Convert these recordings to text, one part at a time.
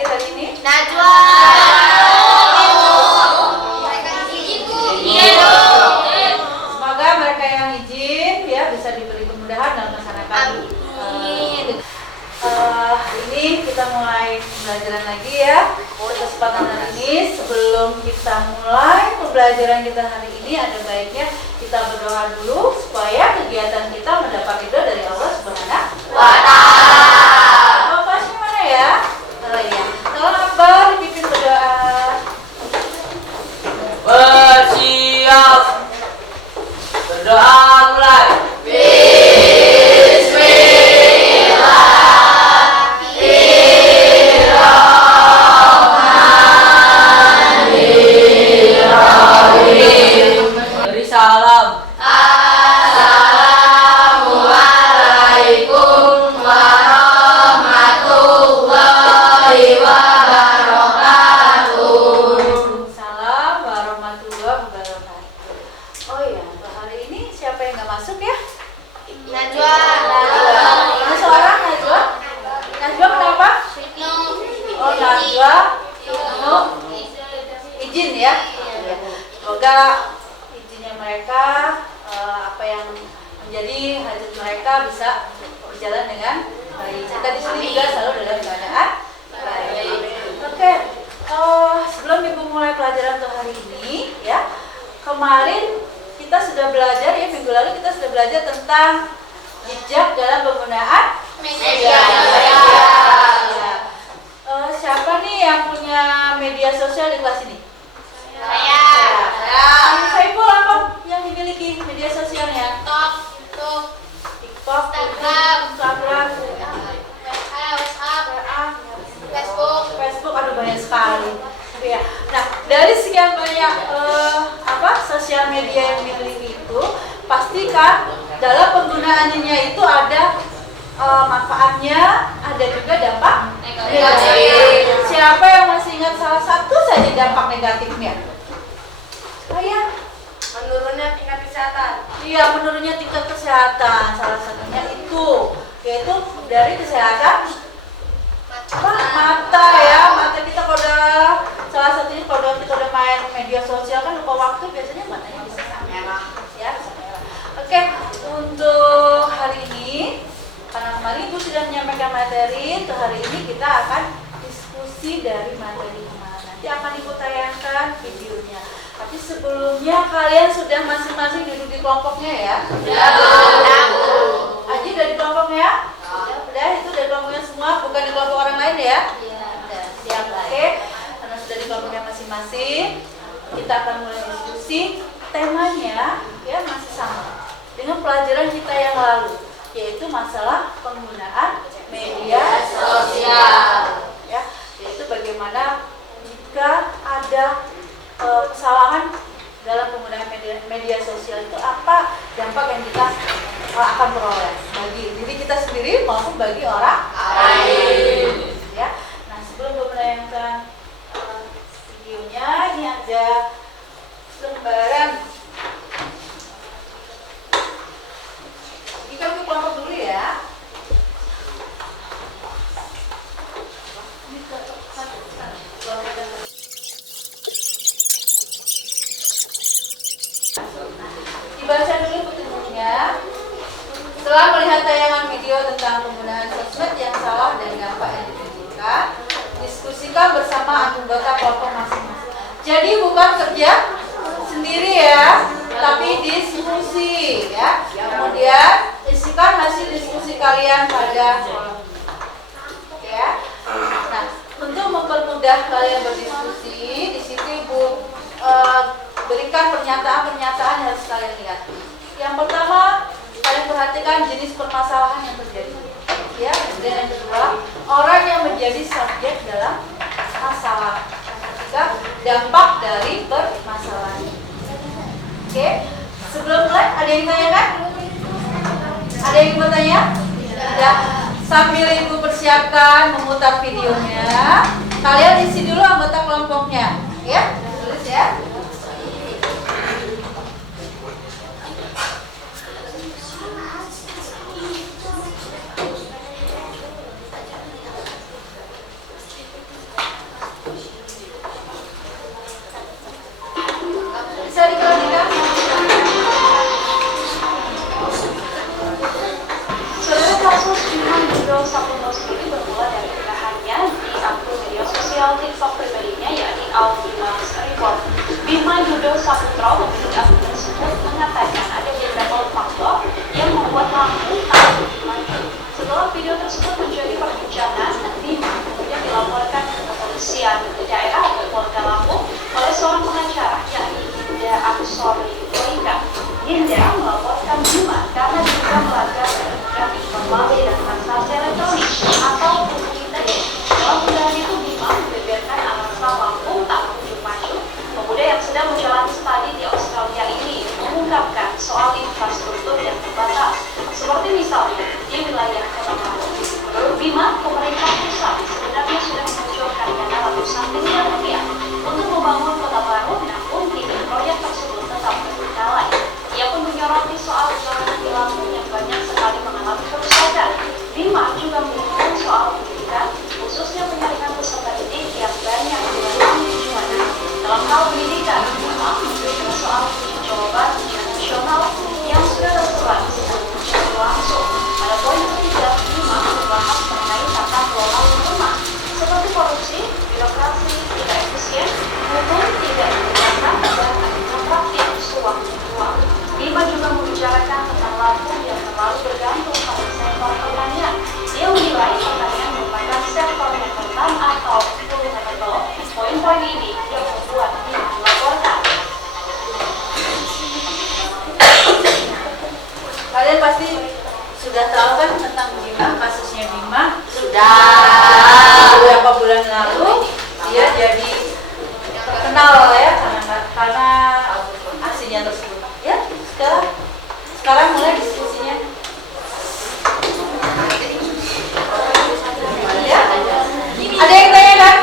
hadir hari ini? Najwa. Semoga mereka yang izin ya bisa diberi kemudahan dalam melaksanakan. Hari ini kita mulai pembelajaran lagi ya. Kesempatan hari ini sebelum kita mulai pembelajaran kita hari ini ada baiknya kita berdoa dulu supaya kegiatan kita mendapat ridho dari Allah Subhanahu wa Ta'ala. Bapaknya mana ya? Oh iya. Tolong Akbar dipimpin berdoa. Bersiap. Berdoa mulai. Beri salam. Assalamualaikum warahmatullahi wabarakatuh. Salam warahmatullahi wabarakatuh. Oh iya, untuk hari ini siapa yang nggak masuk ya? Najwa. Mana seorang Najwa? Najwa kenapa? Oh Najwa, izin ya. Semoga izinnya mereka apa yang menjadi hajat mereka bisa berjalan dengan baik. Kita di sini juga selalu dalam keadaan baik. Oke, sebelum ibu mulai pelajaran untuk hari ini, ya kemarin kita sudah belajar ya minggu lalu kita sudah belajar tentang bijak dalam penggunaan media. Siapa nih yang punya media sosial di kelas ini? Saya. Saiful apa yang dimiliki media sosialnya? TikTok, Instagram, Facebook, aduh banyak sekali. Ya. Nah, dari sekian banyak sosial media yang dimiliki itu, pastikan dalam penggunaannya itu ada manfaatnya, ada juga dampak negatif. Siapa yang masih ingat salah satu saja dampak negatifnya? Menurunnya tingkat kesehatan. Iya, menurunnya tingkat kesehatan. Salah satunya itu, yaitu dari kesehatan mata ya. Mata kita kalau udah salah satunya kalau kita udah main media sosial kan lupa waktu, biasanya matanya bisa merah ya, bisa merah. Oke, untuk hari ini karena kemarin Ibu sudah menyampaikan materi, untuk hari ini kita akan diskusi dari materi kemarin. Nanti akan Ibu tayangkan videonya. Tapi sebelumnya kalian sudah masing-masing duduk di kelompoknya ya? Sudah. Aji udah di kelompoknya? Udah, itu dari kelompoknya semua, bukan di kelompok orang lain ya? Udah, siap. Oke, karena sudah di kelompoknya masing-masing, kita akan mulai diskusi. Temanya ya masih sama dengan pelajaran kita yang lalu, yaitu masalah penggunaan media sosial. Ya, yaitu bagaimana jika ada kesalahan dalam penggunaan media sosial itu apa dampak yang kita akan peroleh bagi diri kita sendiri maupun bagi orang lain. Ya. Nah, sebelum menayangkan videonya, ini ada lembaran. Kita ke kelompok dulu ya. Dibaca dulu petunjuknya. Setelah melihat tayangan video tentang penggunaan sosmed yang salah dan dampak yang ditimbulkan, diskusikan bersama anggota kelompok masing-masing. Jadi bukan kerja sendiri ya, tapi diskusi ya. Kemudian isikan hasil diskusi kalian pada kolom ya. Nah, untuk mempermudah kalian berdiskusi, di situ Ibu berikan pernyataan-pernyataan yang harus kalian lihat. Yang pertama, kalian perhatikan jenis permasalahan yang terjadi. Ya, dan yang kedua, orang yang menjadi subjek dalam masalah. Ketiga, dampak dari permasalahan. Oke, sebelum mulai, ada yang tanyakan? Ada yang bertanya? Tidak. Sambil Ibu persiapkan memutar videonya, kalian isi dulu anggota kelompoknya. Ya, tulis ya. lalu dia jadi terkenal ya karena aksinya tersebut. Ya, sekarang mulai diskusinya. Ya, ada yang tanya kan?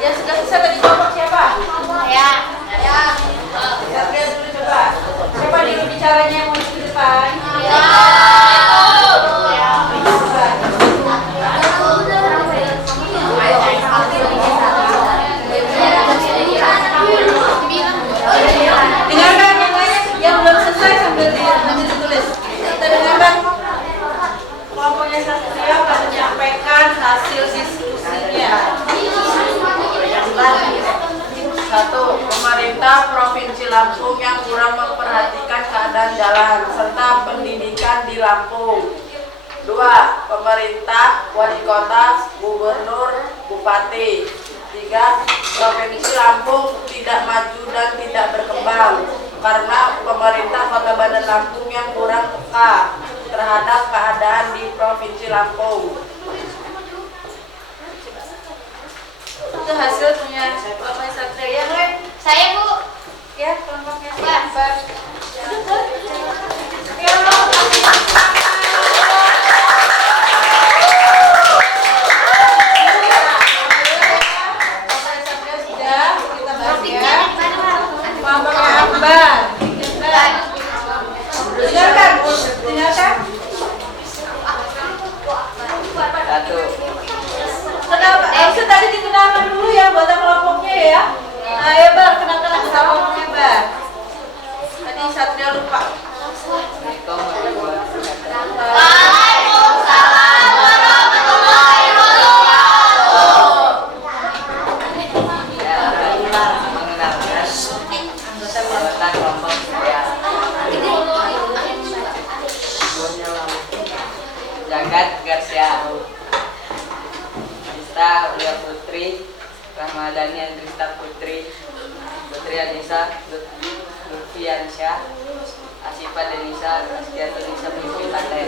Ya sudah selesai tadi kelompok siapa? Saya. Satria dulu coba. Siapa dulu bicaranya yang mau di depan? Dengarkan yang lain yang belum selesai sambil ditulis. Kita dengarkan. Kelompoknya Satria akan menyampaikan hasil diskusinya. 1. Pemerintah Provinsi Lampung yang kurang memperhatikan keadaan jalan serta pendidikan di Lampung. 2. Pemerintah, wali kota, gubernur, bupati. 3. Provinsi Lampung tidak maju dan tidak berkembang karena pemerintah Kota Bandar Lampung yang kurang peka terhadap keadaan di Provinsi Lampung. Itu hasil punya Bapak Satria. Yang lain? Saya, Bu. Ya, kelompoknya Ya. siapa? Bapak Satria sudah, kita bahas ya. Kelompoknya Akbar. Dengarkan. Satu. Harusnya tadi dikenalkan dulu ya buat kelompoknya ya. Nah ya Bar, kenalkan kelompoknya Bar. Tadi Satria lupa. Assalamualaikum warahmatullahi wabarakatuh. Waalaikumsalam warahmatullahi wabarakatuh. Ya, mengenalkan anggota kelompok saya. Jagat Garcia, Dista Ulia Putri, Ramadhani Andrista Putri, Putri Anissa Lutfiansyah, Asifa Denisa, Askia Denisa Putri Tante.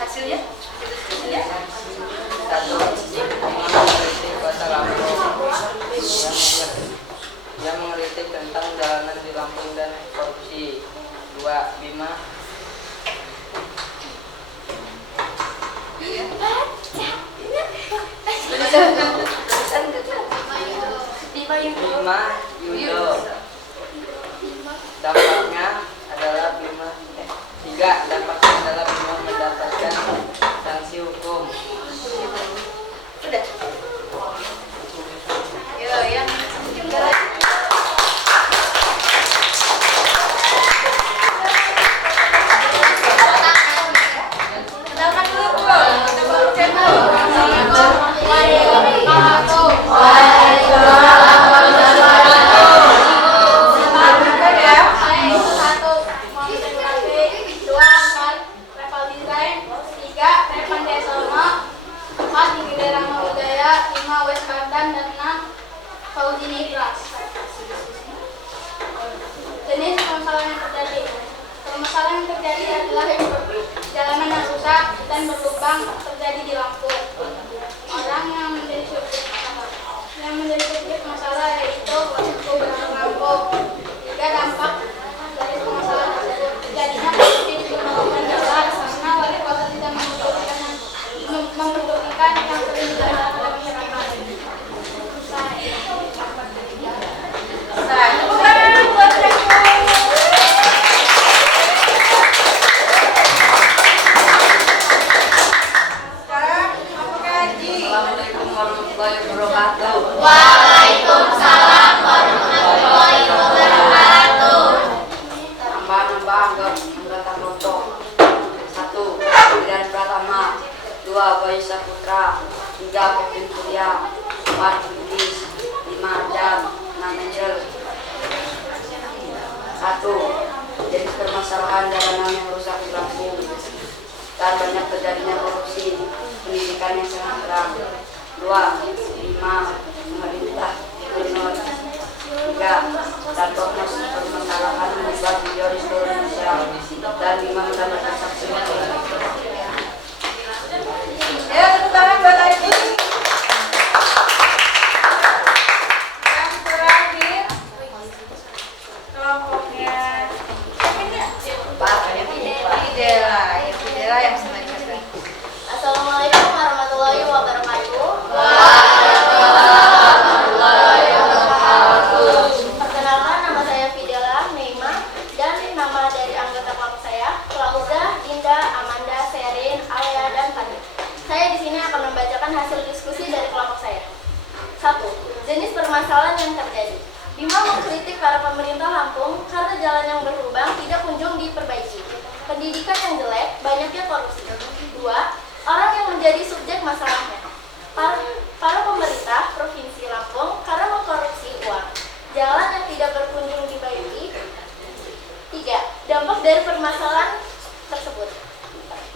Hasilnya? Satu, mengkritik Kota Lampung yang mengkritik tentang jalanan di Lampung dan korupsi. 2. Bima Bima Yudo. Dampaknya adalah Bima 3. Dampaknya adalah Bima mendapatkan sanksi hukum. Sudah. Yo, yang kenalkan dulu bro. Kita baru cendol. Jenis permasalahan yang terjadi. Permasalahan yang terjadi adalah jalanan yang rusak dan berlubang terjadi di Lampung. Orang yang menjadi subjek masalah yaitu Gubernur Lampung. Juga dampak dari permasalahan tersebut terjadinya korupsi di pembangunan jalan karena wali kota tidak memperdulikan yang sering dirasakan oleh masyarakat. Nah, bukan buat sekarang kelompoknya Haji. Assalamualaikum warahmatullahi wabarakatuh. Waalaikumsalam warahmatullahi wabarakatuh. Tambah anggota kelompok. 1. Pilihan Pratama. 2. Bayi Saputra. 3. Kevin Surya. 4 lukis, 5 jam, 6 angel. 1. Jenis permasalahan jalanan yang rusak di Lampung. Dan banyak terjadinya korupsi, pendidikan yang sangat kurang. 2. 5. Pemerintah gubernur. 3. Dan prognosis permasalahan menyebar video di seluruh Indonesia. Dan 5. Mendapatkan saksi mata. Ya, tepuk tangan buat Aidi. Yang terakhir kelompoknya Fidela. Ya, Fidela yang selanjutnya. Assalamualaikum warahmatullahi wabarakatuh. Perkenalkan, nama saya Fidela Neima dan nama dari anggota kelompok saya Klauza, Dinda, Amanda, Sherin, Alia, dan Fadil. Saya di sini akan membacakan hasil diskusi dari kelompok saya. 1. Jenis permasalahan yang terjadi. Bima mengkritik para pemerintah Lampung karena jalan yang berlubang tidak kunjung diperbaiki. Pendidikan yang jelek, banyaknya korupsi. 2. Orang yang menjadi subjek masalahnya. Para pemerintah Provinsi Lampung karena mengkorupsi uang. Jalan yang tidak berkunjung diperbaiki. 3. Dampak dari permasalahan tersebut.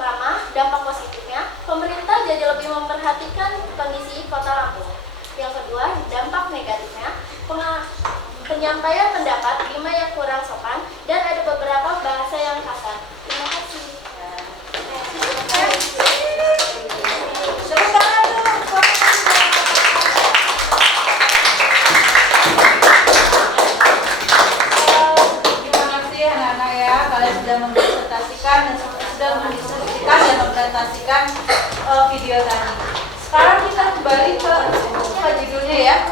Pertama, dampak positifnya, pemerintah jadi lebih memperhatikan kondisi kota Lampung. Yang kedua, dampak negatifnya, penyampaian pendapat Bima yang kurang sopan dan ada beberapa bahasa yang kasar. Terima kasih. Tepuk tangan dulu. Terima kasih anak-anak ya, kalian sudah mempresentasikan dan sudah mendiskusikan dan mempresentasikan video tadi. Sekarang kita kembali ke judulnya ya,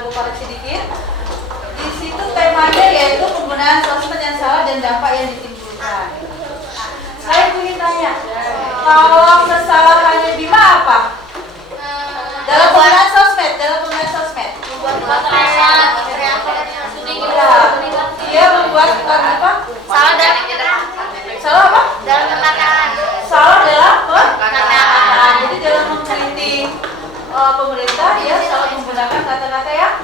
buka sedikit. Di situ temanya yaitu penggunaan sosmed yang salah dan dampak yang ditimbulkan. Saya ingin tanya, kalau kesalahannya Bima apa? Dalam penggunaan sosmed, Dia membuat apa? Salah apa? Salah dalam perkataan. Jadi dalam mengkritik pemerintah, dia selalu menggunakan kata-kata yang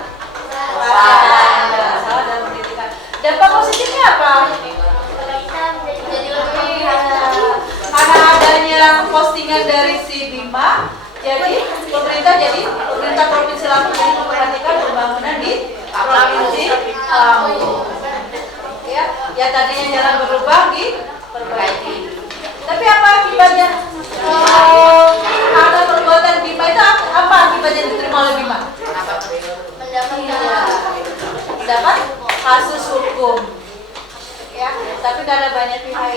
salah dalam pendidikan. Dampak positifnya apa? Jadi lebih Karena adanya postingan dari si Bima, jadi pemerintah Provinsi Lampung jadi memperhatikan pembangunan di Provinsi Lampung. Ya tadinya jalan berlubang diperbaiki. Tapi apa akibatnya? Karena perbuatan Bima itu apa akibatnya diterima oleh Bima? Mendapat kasus hukum. Ya, tapi karena banyak pihak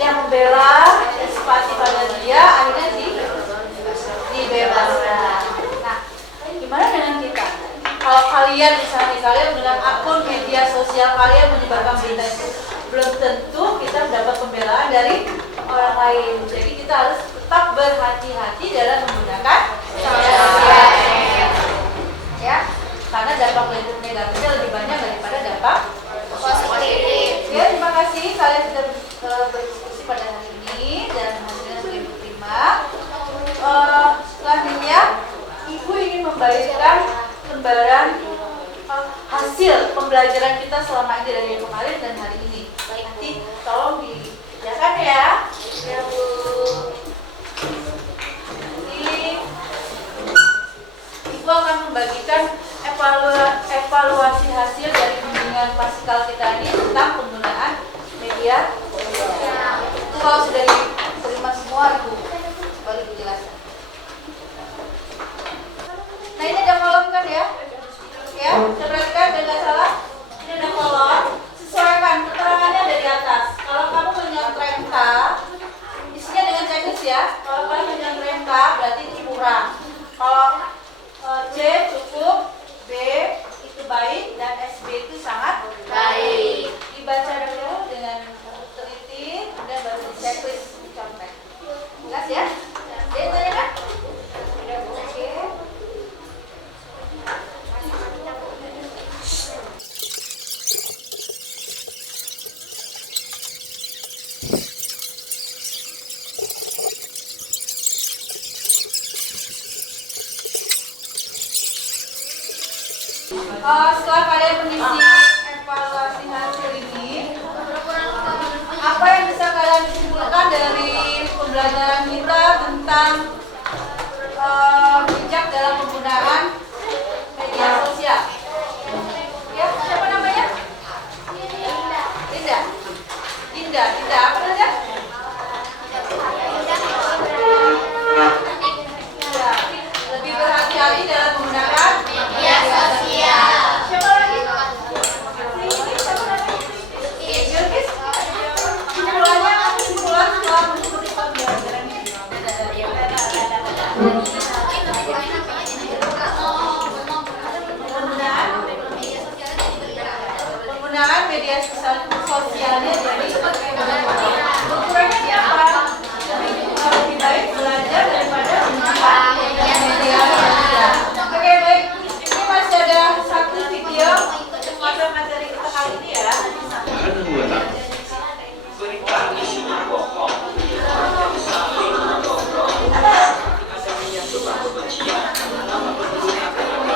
yang membela simpati pada dia, akhirnya dibebaskan. Nah, gimana dengan kita? Kalau kalian misalnya dengan akun media sosial kalian menyebarkan berita itu, belum tentu kita mendapat pembelaan dari orang lain. Jadi kita harus tetap berhati-hati dalam menggunakan media sosial. Ya, karena dampak negatifnya lebih banyak daripada dampak positif. Ya, terima kasih kalian sudah berdiskusi pada hari ini dan hasilnya sudah diterima. Selanjutnya, Ibu ingin membagikan lembaran hasil pembelajaran kita selama ini dari yang kemarin dan hari ini. Nanti tolong dikerjakan ya. Ya Bu. Nanti Ibu akan membagikan evaluasi hasil dari bimbingan paskal kita ini tentang penggunaan media sosial. Itu kalau sudah diterima semua Ibu baru dijelaskan. Nah ini ada kolom kan ya? Ya, saya perhatikan dan nggak salah. Ini ada kolom. Sesuaikan keterangannya ada di atas. Kalau kamu menyontreng K, isinya dengan checklist ya. Kalau kamu menyontreng K berarti itu kurang. Kalau C cukup, B itu baik, dan SB itu sangat baik. Dibaca dulu dengan teliti, kemudian baru di checklist dicontreng. Jelas ya? Dia tanya kan? Udah oke. Setelah kalian mengisi evaluasi hasil ini, apa yang bisa kalian simpulkan dari pembelajaran kita tentang bijak dalam penggunaan media sosial? Ya, siapa namanya? Dinda. Dinda, apa saja? Ya, lebih berhati-hati dalam menggunakan media sosial. Siapa lagi? Ini siapa namanya? Yilkis. Simpulan setelah mengikuti pembelajaran ini. Penggunaan media sosialnya jadi ukurannya apa? Lebih baik belajar daripada menggunakan media sosial. Oke, baik. Ini masih ada satu video untuk materi kita kali ini ya.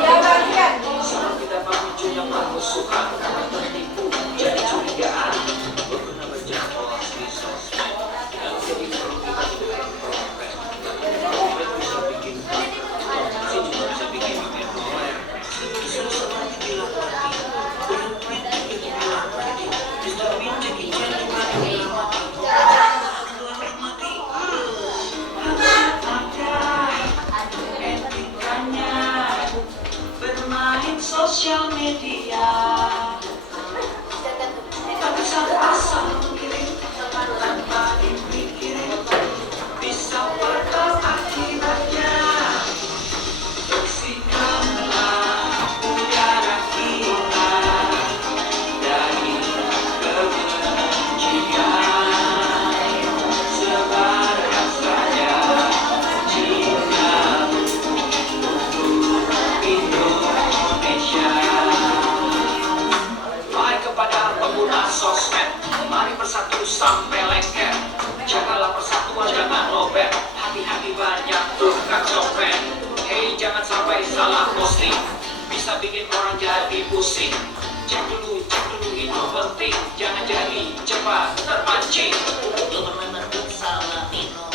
Ya, bagian. Sosial media tapi satu asal mengirim tanpa dipikirin bisa fatal akibatnya. Bersihkanlah udara kita dari kebencian, sebarkan saja cinta untuk Indonesia. Hai kepada pengguna sosmed, mari bersatu sampai lengket. Jagalah persatuan, jangan lobet. Hati-hati banyak tukang copet. Hey, jangan sampai salah posting, bisa bikin orang jadi pusing. Cek dulu itu penting. Jangan jadi cepat terpancing. Bener-bener salah minum,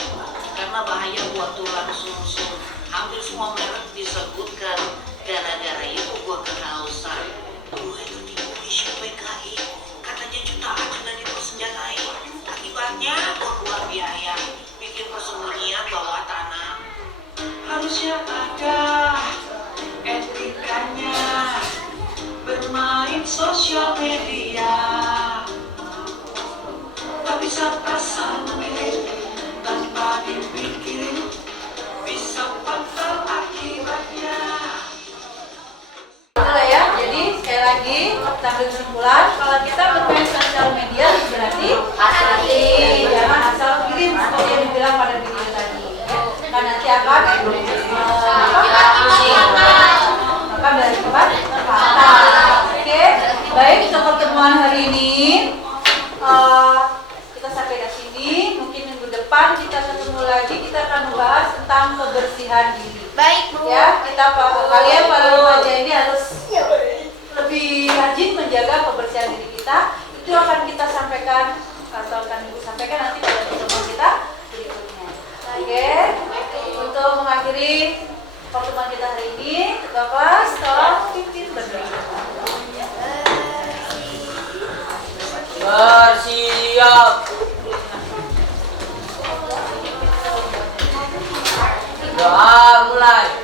karena bahaya buat tulang sumsum. Hampir semua merek disebutkan, gara-gara itu gua kehausan. Gua itu dipuisi PKI, katanya jutaan sudah dipersenjatai. Akibatnya gua keluar biaya, bikin persembunyian bawah tanah. Harusnya ada etikanya bermain sosial media, tak bisa asal mengirim tanpa dipikirin, bisa fatal akibatnya. Itulah ya, jadi sekali lagi kita kesimpulan kalau kita bermain sosial media berarti hati-hati, jangan asal kirim seperti yang dibilang pada video tadi. Kan nanti akan berakibat fatal. Oke, baik untuk pertemuan hari ini kita sampai di sini. Mungkin minggu depan kita ketemu lagi, kita akan membahas tentang kebersihan diri. Baik, Bu. Ya, kalian para remaja ini harus lebih rajin menjaga kebersihan diri kita. Itu akan kita sampaikan atau akan Ibu sampaikan nanti pada pertemuan kita berikutnya. Oke, untuk mengakhiri pertemuan kita hari ini, ketua kelas tolong pimpin berdoa. Bersiap. Doa mulai.